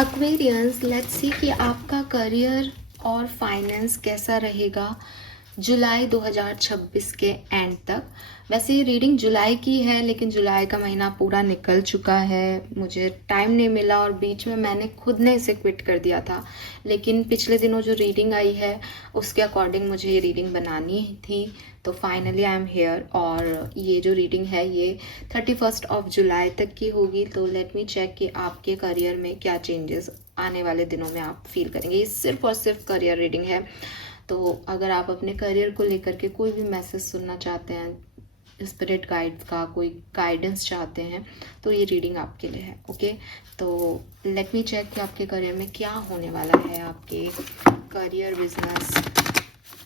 Aquarians, let's see कि आपका career और फाइनेंस कैसा रहेगा जुलाई 2026 के एंड तक। वैसे ये रीडिंग जुलाई की है, लेकिन जुलाई का महीना पूरा निकल चुका है, मुझे टाइम नहीं मिला और बीच में मैंने खुद ने इसे क्विट कर दिया था। लेकिन पिछले दिनों जो रीडिंग आई है उसके अकॉर्डिंग मुझे ये रीडिंग बनानी थी, तो फाइनली आई एम हेयर। और ये जो रीडिंग है ये 31 ऑफ जुलाई तक की होगी। तो लेट मी चेक कि आपके करियर में क्या चेंजेस आने वाले दिनों में आप फील करेंगे। ये सिर्फ और सिर्फ करियर रीडिंग है, तो अगर आप अपने करियर को लेकर के कोई भी मैसेज सुनना चाहते हैं, स्पिरिट गाइड्स का कोई गाइडेंस चाहते हैं, तो ये रीडिंग आपके लिए है। ओके, तो लेट मी चेक कि आपके करियर में क्या होने वाला है। आपके करियर, बिजनेस,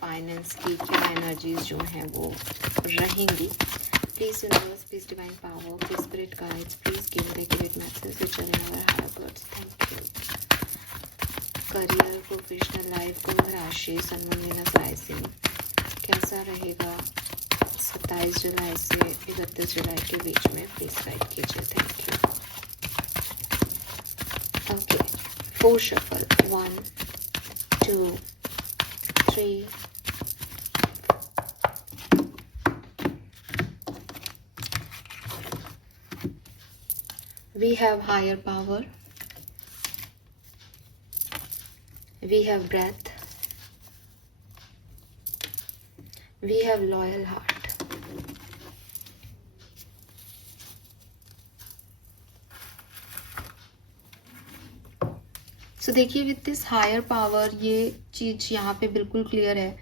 फाइनेंस की क्या एनर्जीज जो हैं वो रहेंगी। Please universe, please divine power, please spirit guides, please give the accurate message which are in our higher words. Thank you. Career, professional life, Kumbh राशि, सन, मून, वीनस राइजिंग कैसा रहेगा 27 जुलाई से 31 जुलाई के बीच में, प्लीज गाइड कीजिए। Thank you. Okay, 4 shuffle, 1 2 3 we have higher power, we have breath, we have loyal heart. सो देखिए, with this higher power ये चीज़ यहाँ पे बिल्कुल क्लियर है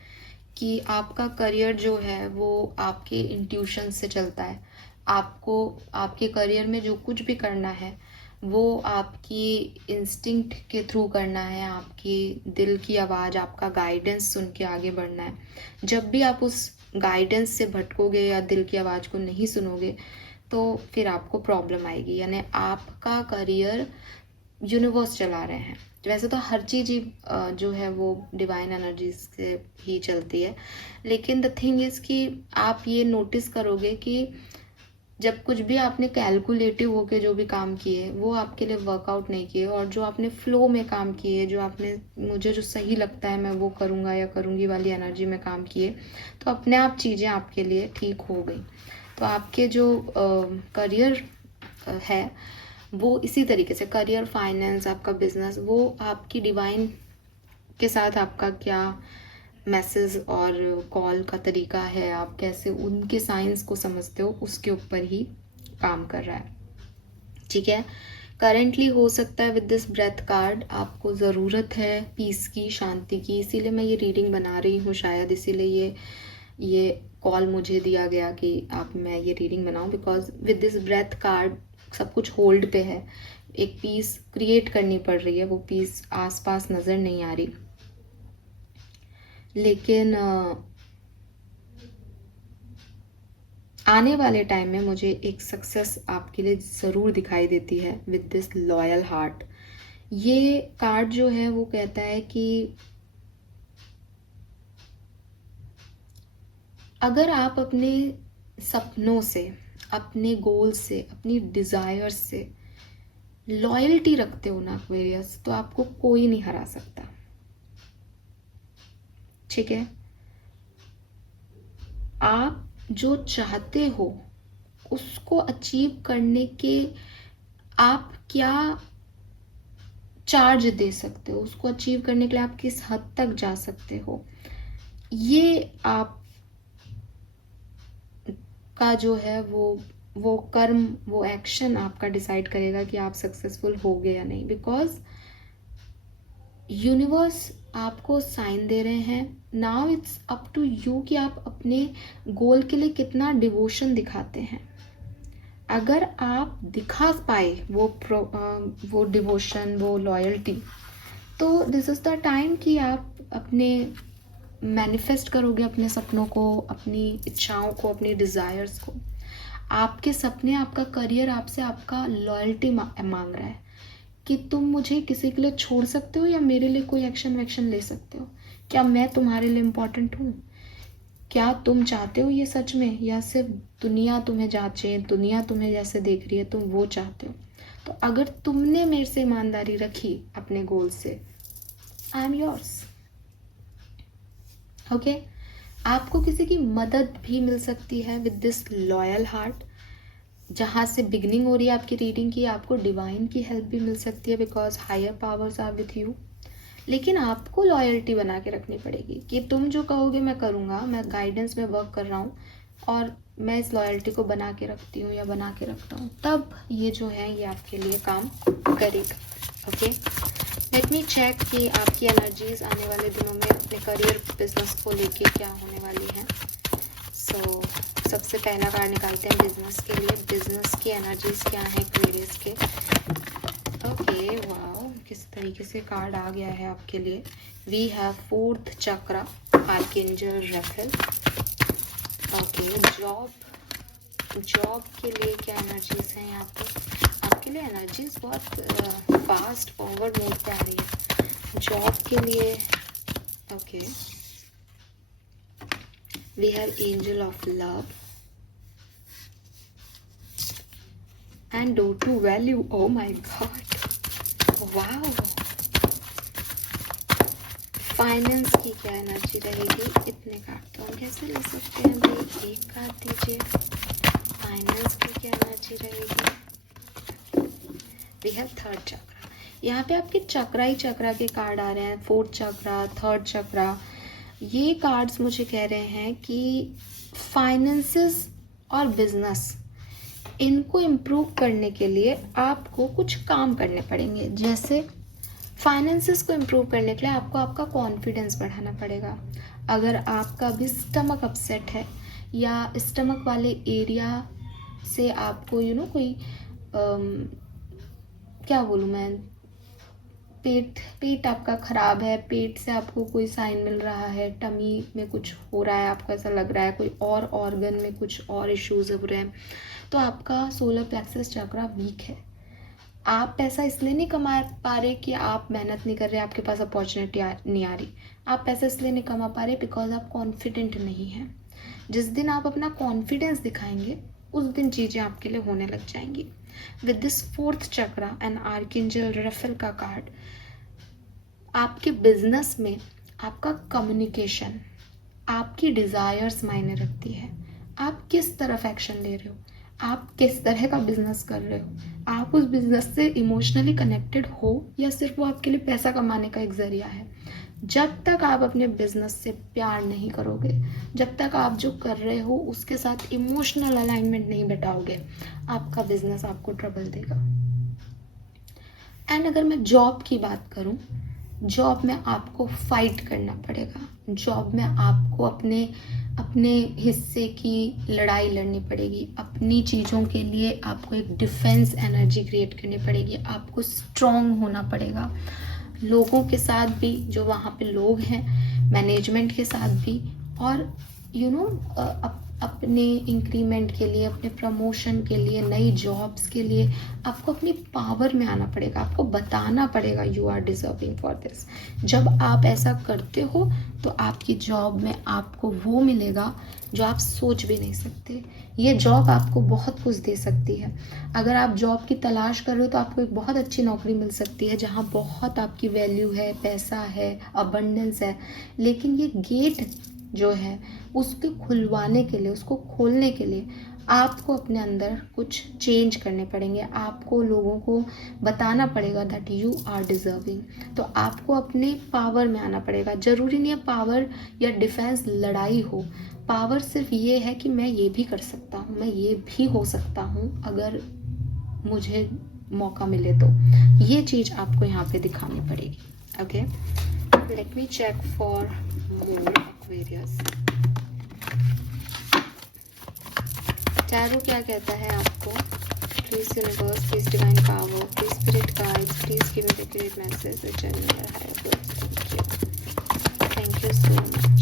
कि आपका करियर जो है वो आपके इंट्यूशन से चलता है। आपको आपके करियर में जो कुछ भी करना है वो आपकी इंस्टिंक्ट के थ्रू करना है, आपकी दिल की आवाज़, आपका गाइडेंस सुन के आगे बढ़ना है। जब भी आप उस गाइडेंस से भटकोगे या दिल की आवाज़ को नहीं सुनोगे तो फिर आपको प्रॉब्लम आएगी। यानी आपका करियर यूनिवर्स चला रहे हैं। वैसे तो हर चीज़ ही जो है वो डिवाइन एनर्जी से ही चलती है, लेकिन द थिंग इज़ कि आप ये नोटिस करोगे कि जब कुछ भी आपने कैलकुलेटिव होके जो भी काम किए वो आपके लिए वर्कआउट नहीं किए, और जो आपने फ्लो में काम किए, जो आपने मुझे जो सही लगता है मैं वो करूँगा या करूँगी वाली एनर्जी में काम किए, तो अपने आप चीज़ें आपके लिए ठीक हो गई। तो आपके जो करियर है वो इसी तरीके से, करियर, फाइनेंस, आपका बिजनेस, वो आपकी डिवाइन के साथ आपका क्या मैसेज और कॉल का तरीका है, आप कैसे उनके साइंस को समझते हो, उसके ऊपर ही काम कर रहा है। ठीक है, करेंटली हो सकता है विद दिस ब्रेथ कार्ड आपको ज़रूरत है पीस की, शांति की, इसीलिए मैं ये रीडिंग बना रही हूँ। शायद इसीलिए ये कॉल मुझे दिया गया कि मैं ये रीडिंग बनाऊँ, because with this breath card सब कुछ होल्ड पे है। एक पीस क्रिएट करनी पड़ रही है, वो पीस आसपास नज़र नहीं आ रही, लेकिन आने वाले टाइम में मुझे एक सक्सेस आपके लिए ज़रूर दिखाई देती है विद दिस लॉयल हार्ट। ये कार्ड जो है वो कहता है कि अगर आप अपने सपनों से, अपने गोल से, अपनी डिज़ायर से लॉयल्टी रखते हो ना एक्वेरियस, तो आपको कोई नहीं हरा सकता। ठीक है, आप जो चाहते हो उसको अचीव करने के आप क्या चार्ज दे सकते हो, उसको अचीव करने के लिए आप किस हद तक जा सकते हो, ये आप का जो है वो कर्म, वो एक्शन आपका डिसाइड करेगा कि आप सक्सेसफुल होगे या नहीं। बिकॉज यूनिवर्स आपको साइन दे रहे हैं, now it's up to you कि आप अपने गोल के लिए कितना डिवोशन दिखाते हैं। अगर आप दिखा पाए वो डिवोशन, वो लॉयल्टी, तो दिस इज़ द टाइम कि आप अपने मैनिफेस्ट करोगे अपने सपनों को, अपनी इच्छाओं को, अपनी डिज़ायर्स को। आपके सपने, आपका करियर आपसे आपका लॉयल्टी मांग रहा है कि तुम मुझे किसी के लिए छोड़ सकते हो या मेरे लिए कोई एक्शन वैक्शन ले सकते हो। क्या मैं तुम्हारे लिए इम्पोर्टेंट हूँ? क्या तुम चाहते हो ये सच में, या सिर्फ दुनिया तुम्हें जांचे, दुनिया तुम्हें जैसे देख रही है तुम वो चाहते हो? तो अगर तुमने मेरे से ईमानदारी रखी अपने गोल से, आई एम योर्स। ओके, आपको किसी की मदद भी मिल सकती है विद दिस लॉयल हार्ट। जहाँ से बिगनिंग हो रही है आपकी रीडिंग की, आपको डिवाइन की हेल्प भी मिल सकती है because higher powers are with you. लेकिन आपको लॉयल्टी बना के रखनी पड़ेगी कि तुम जो कहोगे मैं करूँगा, मैं गाइडेंस में वर्क कर रहा हूँ और मैं इस लॉयल्टी को बना के रखती हूँ या बना के रखता हूँ, तब ये जो है ये आपके लिए काम करेगा। ओके, लेट मी चेक कि आपकी एनर्जीज आने वाले दिनों में अपने करियर बिजनेस को लेके क्या होने वाली हैं। सो सबसे पहला कार्ड निकालते हैं बिजनेस के लिए। बिजनेस की एनर्जीज क्या है एक्वेरियस के। ओके, वाओ, किस तरीके से कार्ड आ गया है आपके लिए। We have fourth chakra, archangel Raphael. Okay, job के लिए क्या एनर्जीज हैं यहाँ पे। आपके लिए एनर्जीज बहुत फास्ट फॉरवर्ड मोड पे आ रही है जॉब के लिए। Okay, we have angel of love and due to value. Oh my god, wow. Finance की क्या एनर्जी रहेगी। इतने कार्ड तो हम कैसे ले सकते हैं भाई, एक कार्ड दीजिए। फाइनेंस की क्या एनर्जी रहेगी। वी हैव थर्ड चक्रा। यहाँ पे आपके चक्रा ही चक्रा के कार्ड आ रहे हैं, फोर्थ चक्रा, थर्ड चक्रा। ये कार्ड्स मुझे कह रहे हैं कि फाइनेंसेस और बिजनेस, इनको इम्प्रूव करने के लिए आपको कुछ काम करने पड़ेंगे। जैसे फाइनेंसेस को इम्प्रूव करने के लिए आपको आपका कॉन्फिडेंस बढ़ाना पड़ेगा। अगर आपका भी स्टमक अपसेट है या स्टमक वाले एरिया से आपको कोई क्या बोलूँ मैं, पेट आपका ख़राब है, पेट से आपको कोई साइन मिल रहा है, टमी में कुछ हो रहा है, आपको ऐसा लग रहा है कोई और ऑर्गन में कुछ और इश्यूज हो रहे हैं, तो आपका सोलर प्लेक्सस चक्रा वीक है। आप पैसा इसलिए नहीं कमा पा रहे कि आप मेहनत नहीं कर रहे, आपके पास अपॉर्चुनिटी नहीं आ रही। आप पैसा इसलिए नहीं कमा पा रहे बिकॉज आप कॉन्फिडेंट नहीं हैं। जिस दिन आप अपना कॉन्फिडेंस दिखाएंगे उस दिन चीज़ें आपके लिए होने लग जाएंगी। With this fourth chakra and archangel रेफेल का कार्ड, आपके बिजनेस में आपका कम्युनिकेशन, आपकी डिज़ायर्स मायने रखती है। आप किस तरफ एक्शन ले रहे हो, आप किस तरह का बिजनेस कर रहे हो, आप उस बिजनेस से इमोशनली कनेक्टेड हो या सिर्फ वो आपके लिए पैसा कमाने का एक जरिया है। जब तक आप अपने बिजनेस से प्यार नहीं करोगे, जब तक आप जो कर रहे हो उसके साथ इमोशनल अलाइनमेंट नहीं बैठाओगे, आपका बिजनेस आपको ट्रबल देगा। एंड अगर मैं जॉब की बात करूं, जॉब में आपको फाइट करना पड़ेगा। जॉब में आपको अपने हिस्से की लड़ाई लड़नी पड़ेगी। अपनी चीज़ों के लिए आपको एक डिफेंस एनर्जी क्रिएट करनी पड़ेगी। आपको स्ट्रॉन्ग होना पड़ेगा। लोगों के साथ भी, जो वहाँ पे लोग हैं, मैनेजमेंट के साथ भी, और अपने इंक्रीमेंट के लिए, अपने प्रमोशन के लिए, नई जॉब्स के लिए आपको अपनी पावर में आना पड़ेगा। आपको बताना पड़ेगा you are deserving for this. जब आप ऐसा करते हो तो आपकी जॉब में आपको वो मिलेगा जो आप सोच भी नहीं सकते। ये जॉब आपको बहुत कुछ दे सकती है। अगर आप जॉब की तलाश कर रहे हो तो आपको एक बहुत अच्छी नौकरी मिल सकती है जहाँ बहुत आपकी वैल्यू है, पैसा है, अबंडेंस है। लेकिन ये गेट जो है उसके खुलवाने के लिए, उसको खोलने के लिए आपको अपने अंदर कुछ चेंज करने पड़ेंगे। आपको लोगों को बताना पड़ेगा दैट यू आर डिजर्विंग। तो आपको अपने पावर में आना पड़ेगा। ज़रूरी नहीं है पावर या डिफेंस लड़ाई हो। पावर सिर्फ ये है कि मैं ये भी कर सकता हूँ, मैं ये भी हो सकता हूँ अगर मुझे मौका मिले तो। ये चीज़ आपको यहाँ पे दिखानी पड़ेगी। Okay, let me check for more Aquarius. Tarot क्या कहता है आपको। Please universe, please divine power, please spirit guides, please give me the great message which I need higher. Thank you so much.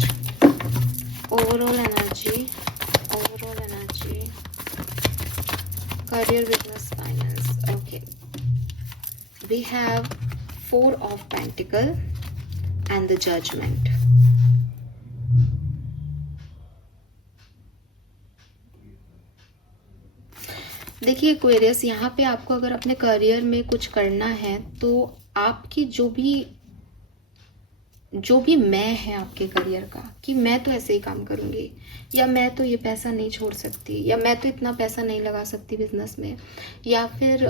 Overall energy, career, business, finance. Okay, we have 4 of Pentacles and the Judgment. देखिए Aquarius, यहाँ पे आपको अगर अपने career में कुछ करना है तो आपकी जो भी मैं है आपके करियर का, कि मैं तो ऐसे ही काम करूँगी, या मैं तो ये पैसा नहीं छोड़ सकती, या मैं तो इतना पैसा नहीं लगा सकती बिजनेस में, या फिर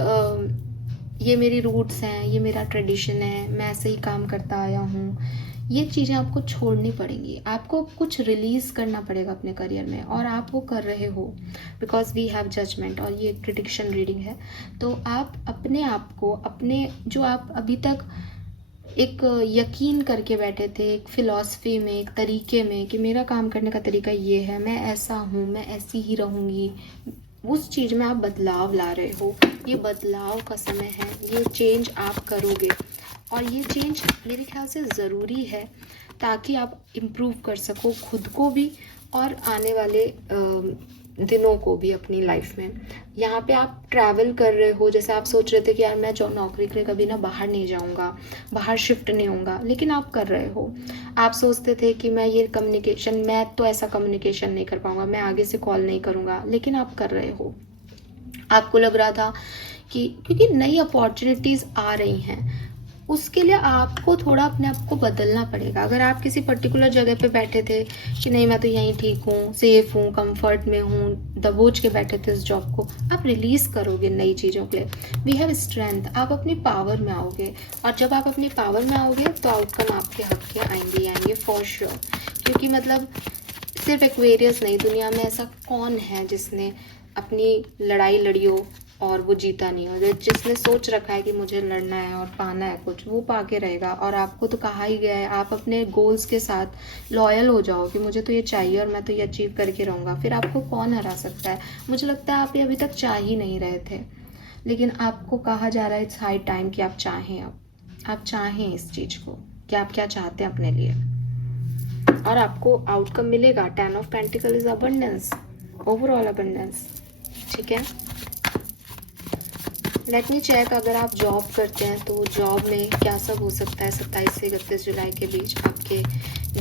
ये मेरी रूट्स हैं, ये मेरा ट्रेडिशन है, मैं ऐसे ही काम करता आया हूँ, ये चीज़ें आपको छोड़नी पड़ेंगी। आपको कुछ रिलीज़ करना पड़ेगा अपने करियर में, और आप वो कर रहे हो, बिकॉज वी हैव जजमेंट, और ये एक प्रिडिक्शन रीडिंग है। तो आप अपने आप को, अपने जो आप अभी तक एक यकीन करके बैठे थे, एक फ़िलॉसफ़ी में, एक तरीके में, कि मेरा काम करने का तरीका ये है, मैं ऐसा हूँ, मैं ऐसी ही रहूँगी, उस चीज़ में आप बदलाव ला रहे हो। ये बदलाव का समय है, ये चेंज आप करोगे, और ये चेंज मेरे ख्याल से ज़रूरी है ताकि आप इम्प्रूव कर सको खुद को भी और आने वाले दिनों को भी अपनी लाइफ में। यहाँ पे आप ट्रैवल कर रहे हो, जैसे आप सोच रहे थे कि यार मैं जो नौकरी के लिए कभी ना बाहर नहीं जाऊँगा, बाहर शिफ्ट नहीं होऊंगा, लेकिन आप कर रहे हो। आप सोचते थे कि मैं ये कम्युनिकेशन, मैं तो ऐसा कम्युनिकेशन नहीं कर पाऊँगा, मैं आगे से कॉल नहीं करूँगा, लेकिन आप कर रहे हो। आपको लग रहा था कि क्योंकि नई अपॉर्चुनिटीज़ आ रही हैं, उसके लिए आपको थोड़ा अपने आप को बदलना पड़ेगा। अगर आप किसी पर्टिकुलर जगह पे बैठे थे कि नहीं मैं तो यहीं ठीक हूँ, सेफ हूँ, कंफर्ट में हूँ, दबोच के बैठे थे उस जॉब को, आप रिलीज़ करोगे नई चीज़ों के लिए। वी हैव स्ट्रेंथ, आप अपनी पावर में आओगे, और जब आप अपनी पावर में आओगे तो आउटकम आपके हक के आएंगे फॉर श्योर। क्योंकि मतलब सिर्फ एक्वेरियस नहीं, दुनिया में ऐसा कौन है जिसने अपनी लड़ाई लड़ी हो और वो जीता नहीं हो। जिसने सोच रखा है कि मुझे लड़ना है और पाना है कुछ, वो पाके रहेगा। और आपको तो कहा ही गया है, आप अपने गोल्स के साथ लॉयल हो जाओ कि मुझे तो ये चाहिए और मैं तो ये अचीव करके रहूँगा, फिर आपको कौन हरा सकता है। मुझे लगता है आप ये अभी तक चाह ही नहीं रहे थे, लेकिन आपको कहा जा रहा है इट्स हाई टाइम कि आप चाहें। अब आप चाहें इस चीज़ को कि आप क्या चाहते हैं अपने लिए, और आपको आउटकम मिलेगा। 10 of pentacle is abundance, overall abundance. ठीक है, लेट मी चेक। अगर आप जॉब करते हैं तो जॉब में क्या सब हो सकता है 27 से 31 जुलाई के बीच। आपके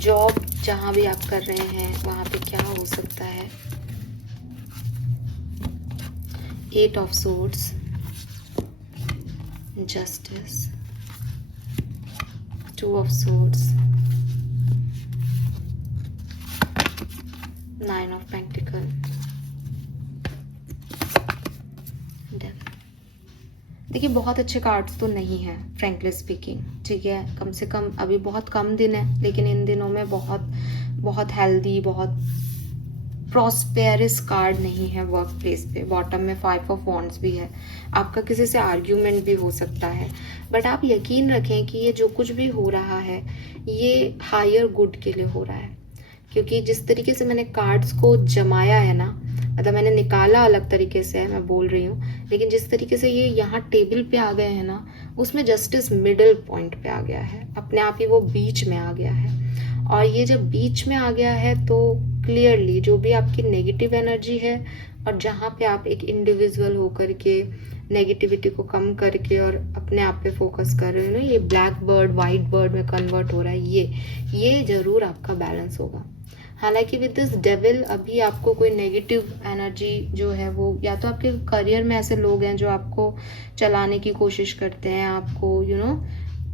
जॉब जहाँ भी आप कर रहे हैं वहाँ पे क्या हो सकता है। 8 of swords, justice, 2 of swords, 9 of pentacle, death. देखिए बहुत अच्छे कार्ड्स तो नहीं हैं फ्रेंकली स्पीकिंग, ठीक है। कम से कम अभी बहुत कम दिन है, लेकिन इन दिनों में बहुत हेल्दी, बहुत प्रॉस्पेरस कार्ड नहीं है वर्क प्लेस पे। बॉटम में 5 ऑफ वॉन्ड्स भी है, आपका किसी से आर्ग्यूमेंट भी हो सकता है। बट आप यकीन रखें कि ये जो कुछ भी हो रहा है ये हायर गुड के लिए हो रहा है। क्योंकि जिस तरीके से मैंने कार्ड्स को जमाया है ना, मतलब मैंने निकाला अलग तरीके से है, मैं बोल रही हूँ, लेकिन जिस तरीके से ये यहाँ टेबल पे आ गए हैं ना, उसमें जस्टिस मिडिल पॉइंट पे आ गया है, अपने आप ही वो बीच में आ गया है। और ये जब बीच में आ गया है तो क्लियरली जो भी आपकी नेगेटिव एनर्जी है, और जहाँ पे आप एक इंडिविजुअल होकर के नेगेटिविटी को कम करके और अपने आप पे फोकस कर रहे हो ना, ये ब्लैक बर्ड वाइट बर्ड में कन्वर्ट हो रहा है, ये जरूर आपका बैलेंस होगा। हालांकि विद दिस डेविल अभी आपको कोई नेगेटिव एनर्जी जो है वो, या तो आपके करियर में ऐसे लोग हैं जो आपको चलाने की कोशिश करते हैं, आपको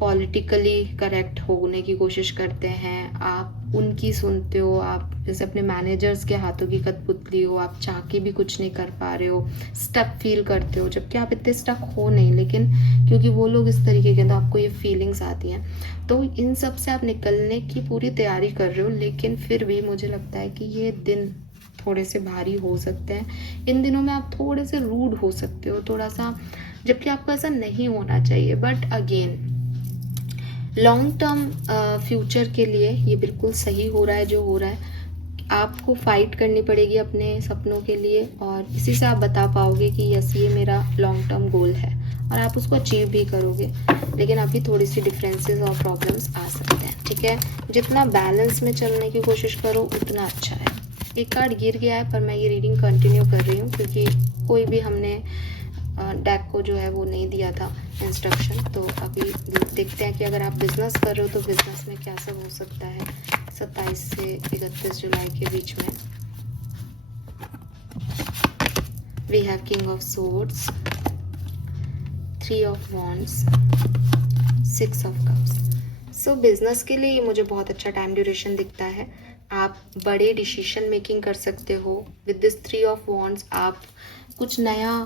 पॉलिटिकली करेक्ट होने की कोशिश करते हैं, आप उनकी सुनते हो, आप जैसे अपने मैनेजर्स के हाथों की कठपुतली हो, आप चाह के भी कुछ नहीं कर पा रहे हो, स्टक फील करते हो, जबकि आप इतने स्टक हो नहीं, लेकिन क्योंकि वो लोग इस तरीके के, तो आपको ये फीलिंग्स आती हैं। तो इन सब से आप निकलने की पूरी तैयारी कर रहे हो, लेकिन फिर भी मुझे लगता है कि ये दिन थोड़े से भारी हो सकते हैं। इन दिनों में आप थोड़े से रूड हो सकते हो, थोड़ा सा, जबकि आपको ऐसा नहीं होना चाहिए। But again long term future के लिए ये बिल्कुल सही हो रहा है जो हो रहा है। आपको फाइट करनी पड़ेगी अपने सपनों के लिए, और इसी से आप बता पाओगे कि यस ये मेरा लॉन्ग टर्म गोल है, और आप उसको अचीव भी करोगे। लेकिन अभी थोड़ी सी डिफरेंसेस और प्रॉब्लम्स आ सकते हैं, ठीक है। जितना बैलेंस में चलने की कोशिश करो उतना अच्छा है। एक कार्ड गिर गया है, पर मैं ये रीडिंग कंटिन्यू कर रही हूँ क्योंकि कोई भी हमने डेक को जो है वो नहीं दिया था इंस्ट्रक्शन। तो अभी देखते हैं कि अगर आप बिजनेस कर रहे हो तो बिजनेस में क्या सब हो सकता है 27 से 31 जुलाई के बीच में। We have king of swords, 3 of wands, 6 of cups. So business के लिए ये मुझे बहुत अच्छा टाइम ड्यूरेशन दिखता है। आप बड़े डिसीजन मेकिंग कर सकते हो विद दिस 3 ऑफ वॉन्ड्स। आप कुछ नया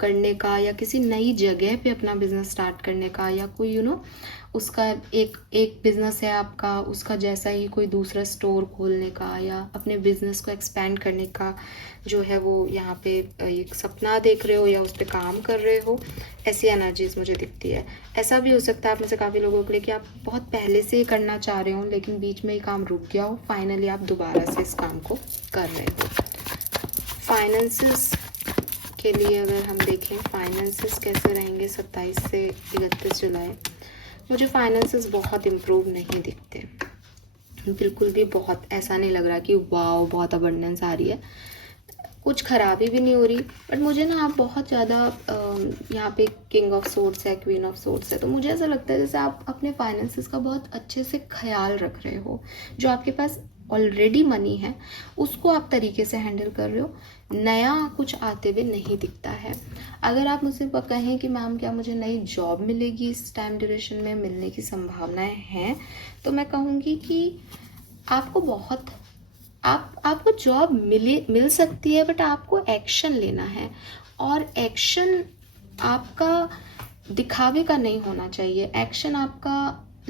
करने का या किसी नई जगह पे अपना बिजनेस स्टार्ट करने का, या कोई उसका एक बिजनेस है आपका, उसका जैसा ही कोई दूसरा स्टोर खोलने का या अपने बिजनेस को एक्सपेंड करने का जो है वो यहाँ पे एक सपना देख रहे हो या उस पर काम कर रहे हो। ऐसी एनर्जीज मुझे दिखती है। ऐसा भी हो सकता है आप में से काफ़ी लोगों के लिए कि आप बहुत पहले से ही करना चाह रहे हो लेकिन बीच में ही काम रुक गया हो, फाइनली आप दोबारा से इस काम को कर रहे हो। फाइनेंसेस के लिए अगर हम देखें फाइनेंसेस कैसे रहेंगे 27 से 31 जुलाई, मुझे फाइनेंसेस बहुत इम्प्रूव नहीं दिखते बिल्कुल भी। बहुत ऐसा नहीं लग रहा कि वाओ बहुत अबंडेंस आ रही है, कुछ खराबी भी नहीं हो रही, बट मुझे ना आप बहुत ज़्यादा यहाँ पे किंग ऑफ सोर्ड्स है, क्वीन ऑफ सोर्ड्स है, तो मुझे ऐसा लगता है जैसे आप अपने फाइनेंसेस का बहुत अच्छे से ख्याल रख रहे हो। जो आपके पास ऑलरेडी मनी है उसको आप तरीके से हैंडल कर रहे हो, नया कुछ आते हुए नहीं दिखता है। अगर आप मुझसे कहें कि मैम क्या मुझे नई जॉब मिलेगी इस टाइम ड्यूरेशन में, मिलने की संभावनाएं हैं, तो मैं कहूँगी कि आपको बहुत आपको जॉब मिल सकती है, बट आपको एक्शन लेना है। और एक्शन आपका दिखावे का नहीं होना चाहिए, एक्शन आपका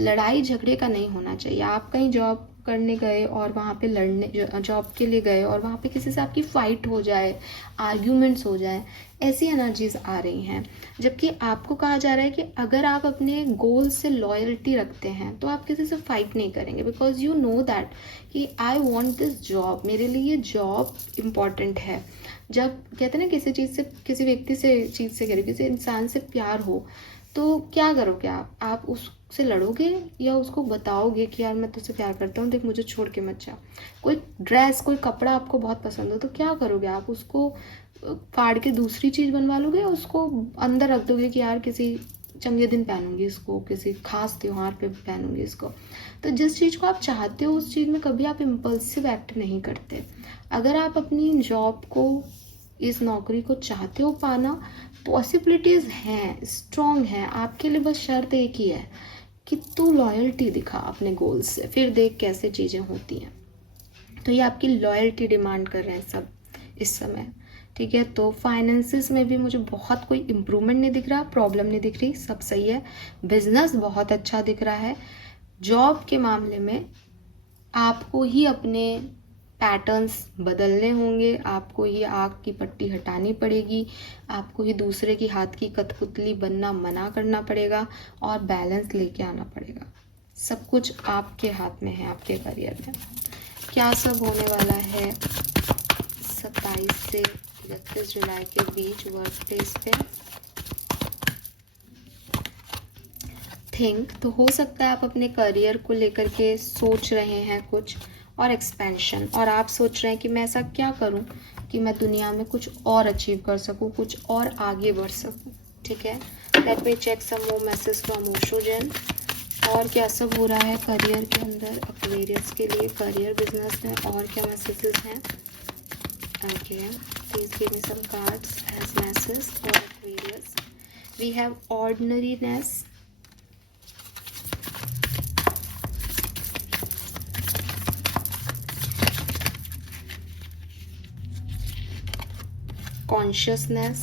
लड़ाई झगड़े का नहीं होना चाहिए। आप कहीं जॉब करने गए और वहाँ पे लड़ने जॉब के लिए गए और वहाँ पे किसी से आपकी फ़ाइट हो जाए, आर्ग्यूमेंट्स हो जाए, ऐसी एनर्जीज आ रही हैं। जबकि आपको कहा जा रहा है कि अगर आप अपने गोल से लॉयल्टी रखते हैं तो आप किसी से फाइट नहीं करेंगे, बिकॉज यू नो दैट कि आई वॉन्ट दिस जॉब, मेरे लिए ये जॉब इम्पॉर्टेंट है। जब कहते हैं ना किसी चीज़ से, किसी व्यक्ति से, चीज़ से करें, किसी इंसान से प्यार हो तो क्या करोगे आप उससे लड़ोगे या उसको बताओगे कि यार मैं तुझसे प्यार करता हूँ, देख मुझे छोड़ के मत जा। कोई ड्रेस, कोई कपड़ा आपको बहुत पसंद हो तो क्या करोगे आप, उसको फाड़ के दूसरी चीज़ बनवा लोगे या उसको अंदर रख दोगे कि यार किसी चंगे दिन पहनूंगी इसको, किसी खास त्योहार पे पहनूंगी इसको। तो जिस चीज़ को आप चाहते हो उस चीज़ में कभी आप इम्पल्सिव एक्ट नहीं करते। अगर आप अपनी जॉब को, इस नौकरी को चाहते हो पाना, पॉसिबिलिटीज़ हैं, स्ट्रॉन्ग हैं। आपके लिए बस शर्त एक ही है कि तू लॉयल्टी दिखा अपने गोल्स से, फिर देख कैसे चीज़ें होती हैं। तो ये आपकी लॉयल्टी डिमांड कर रहे हैं सब इस समय, ठीक है। तो फाइनेंसिस में भी मुझे बहुत कोई इम्प्रूवमेंट नहीं दिख रहा, प्रॉब्लम नहीं दिख रही, सब सही है। बिजनेस बहुत अच्छा दिख रहा है। जॉब के मामले में आपको ही अपने पैटर्न्स बदलने होंगे, आपको ही आँख की पट्टी हटानी पड़ेगी, आपको ही दूसरे की हाथ की कठपुतली बनना मना करना पड़ेगा और बैलेंस लेके आना पड़ेगा। सब कुछ आपके हाथ में है, आपके करियर में। क्या सब होने वाला है 27 से 31 जुलाई के बीच वर्क प्लेस पे? थिंक, तो हो सकता है आप अपने करियर को लेकर के सोच रहे हैं कुछ, और एक्सपेंशन, और आप सोच रहे हैं कि मैं ऐसा क्या करूं कि मैं दुनिया में कुछ और अचीव कर सकूं, कुछ और आगे बढ़ सकूं, ठीक है। Let me check some more message from Osho Jain. और क्या सब हो रहा है करियर के अंदर एक्वेरियस के लिए, करियर बिजनेस में, और क्या मैसेजेस हैं? Okay, please give me some cards as message for Aquarius. We have ordinariness, consciousness,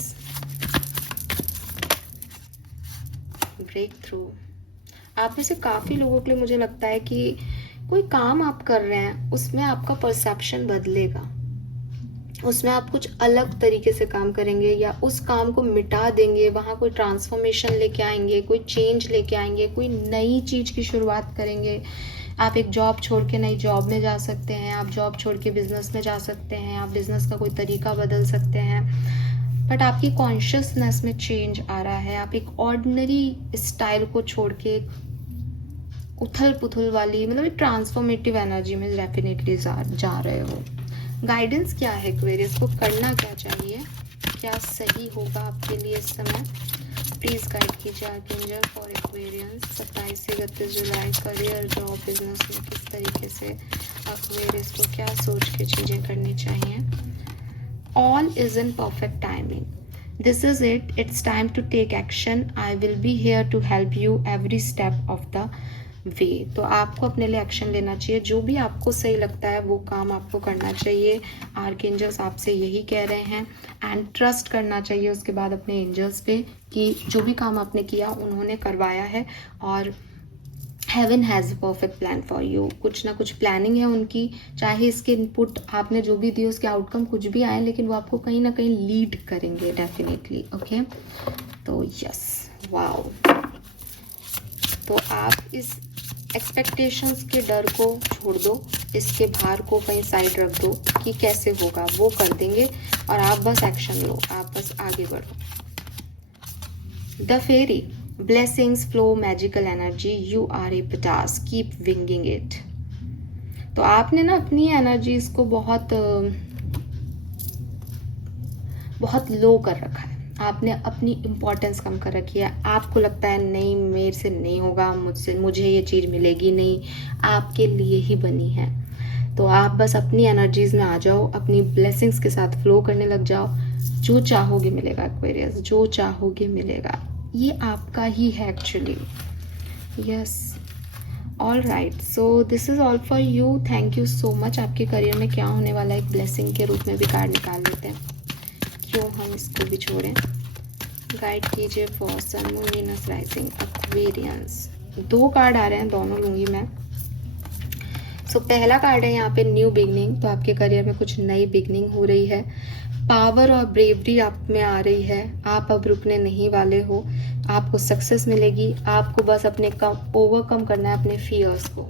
breakthrough. आप में से काफ़ी लोगों के लिए मुझे लगता है कि कोई काम आप कर रहे हैं उसमें आपका परसेप्शन बदलेगा, उसमें आप कुछ अलग तरीके से काम करेंगे या उस काम को मिटा देंगे, वहाँ कोई ट्रांसफॉर्मेशन लेके आएंगे, कोई चेंज लेके आएंगे, कोई नई चीज़ की शुरुआत करेंगे। आप एक जॉब छोड़ के नई जॉब में जा सकते हैं, आप जॉब छोड़ के बिजनेस में जा सकते हैं, आप बिजनेस का कोई तरीका बदल सकते हैं, बट आपकी कॉन्शियसनेस में चेंज आ रहा है। आप एक ऑर्डिनरी स्टाइल को छोड़ के उथल पुथल वाली, मतलब एक ट्रांसफॉर्मेटिव एनर्जी में डेफिनेटली जा रहे हो। गाइडेंस क्या है एक्वेरियस को, करना क्या चाहिए, क्या सही होगा आपके लिए इस समय? प्लीज गाइड कीजिए आर्कएंजल फॉर एक्वेरियंस 27 से 31 जुलाई, करियर, जॉब, बिजनेस में किस तरीके से एक्वेरियस को क्या सोच के चीज़ें करनी चाहिए। all is in perfect timing. This is it. It's time to take action. I will be here to help you every step of the वे. तो आपको अपने लिए एक्शन लेना चाहिए. जो भी आपको सही लगता है वो काम आपको करना चाहिए. आर्कएंजल्स आपसे यही कह रहे हैं. एंड ट्रस्ट करना चाहिए उसके बाद अपने एंजल्स पे कि जो भी काम आपने किया उन्होंने करवाया है. और heaven has a perfect plan for you. कुछ ना कुछ प्लानिंग है उनकी. चाहे इसके इनपुट आपने जो भी दिए उसके आउटकम कुछ भी आए, लेकिन वो आपको कहीं ना कहीं लीड करेंगे डेफिनेटली. ओके, तो यस, वाओ. तो आप इस एक्सपेक्टेशंस के डर को छोड़ दो, इसके भार को कहीं साइड रख दो कि कैसे होगा, वो कर देंगे. और आप बस एक्शन लो, आप बस आगे बढ़ो. The fairy, blessings flow, magical energy, you are a badass, keep winging it. तो आपने ना अपनी एनर्जीज को बहुत लो कर रखा है. आपने अपनी इम्पोर्टेंस कम कर रखी है. आपको लगता है नहीं, मेरे से नहीं होगा, मुझे ये चीज़ मिलेगी नहीं. आपके लिए ही बनी है. तो आप बस अपनी एनर्जीज में आ जाओ, अपनी ब्लेसिंग्स के साथ फ्लो करने लग जाओ. जो चाहोगे मिलेगा एक्वेरियस, जो चाहोगे मिलेगा. ये आपका ही है actually. Yes, all right. So this is all for you. Thank you so much. आपके करियर में क्या होने वाला है, एक ब्लेसिंग के रूप में भी कार्ड निकाल लेते हैं. क्यों हम इसको भी छोड़ें. गाइड कीजिए for sun, moon, Venus, rising, Aquarians. 2 card आ रहे हैं, दोनों लूँगी मैं. सो पहला कार्ड है यहाँ पे न्यू बिगनिंग. तो आपके करियर में कुछ नई बिगनिंग हो रही है. पावर और ब्रेवरी आप में आ रही है. आप अब रुकने नहीं वाले हो. आपको सक्सेस मिलेगी. आपको बस अपने ओवरकम करना है अपने फियर्स को.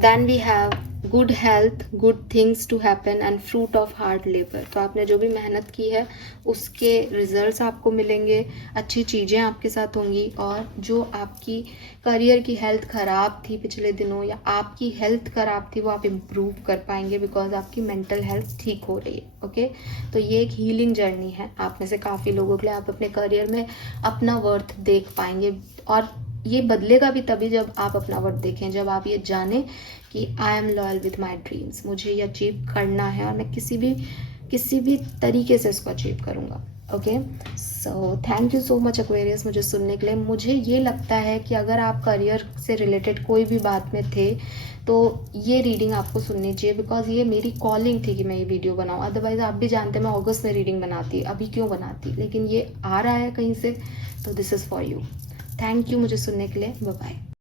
Then we have good health, good things to happen and fruit of hard labour. तो आपने जो भी मेहनत की है उसके रिजल्ट्स आपको मिलेंगे. अच्छी चीज़ें आपके साथ होंगी. और जो आपकी करियर की हेल्थ ख़राब थी पिछले दिनों, या आपकी हेल्थ ख़राब थी, वो आप इम्प्रूव कर पाएंगे बिकॉज आपकी मेंटल हेल्थ ठीक हो रही है. ओके, तो ये एक हीलिंग जर्नी है आप में से काफ़ी लोगों के लिए. आप अपने करियर में अपना वर्थ देख पाएंगे. और ये बदलेगा भी तभी जब आप अपना वर्थ देखें, जब आप ये जानें कि I am loyal with my dreams. मुझे ये अचीव करना है और मैं किसी भी तरीके से इसको अचीव करूँगा. Okay, so thank you so much Aquarius मुझे सुनने के लिए. मुझे ये लगता है कि अगर आप करियर से रिलेटेड कोई भी बात में थे तो ये रीडिंग आपको सुननी चाहिए. बिकॉज ये मेरी कॉलिंग थी कि मैं ये वीडियो बनाऊँ. अदरवाइज़ आप भी जानते हैं मैं अगस्त में रीडिंग बनाती, अभी क्यों बनाती, लेकिन ये आ रहा है कहीं से, तो this is for you. Thank you मुझे सुनने के लिए. Bye bye.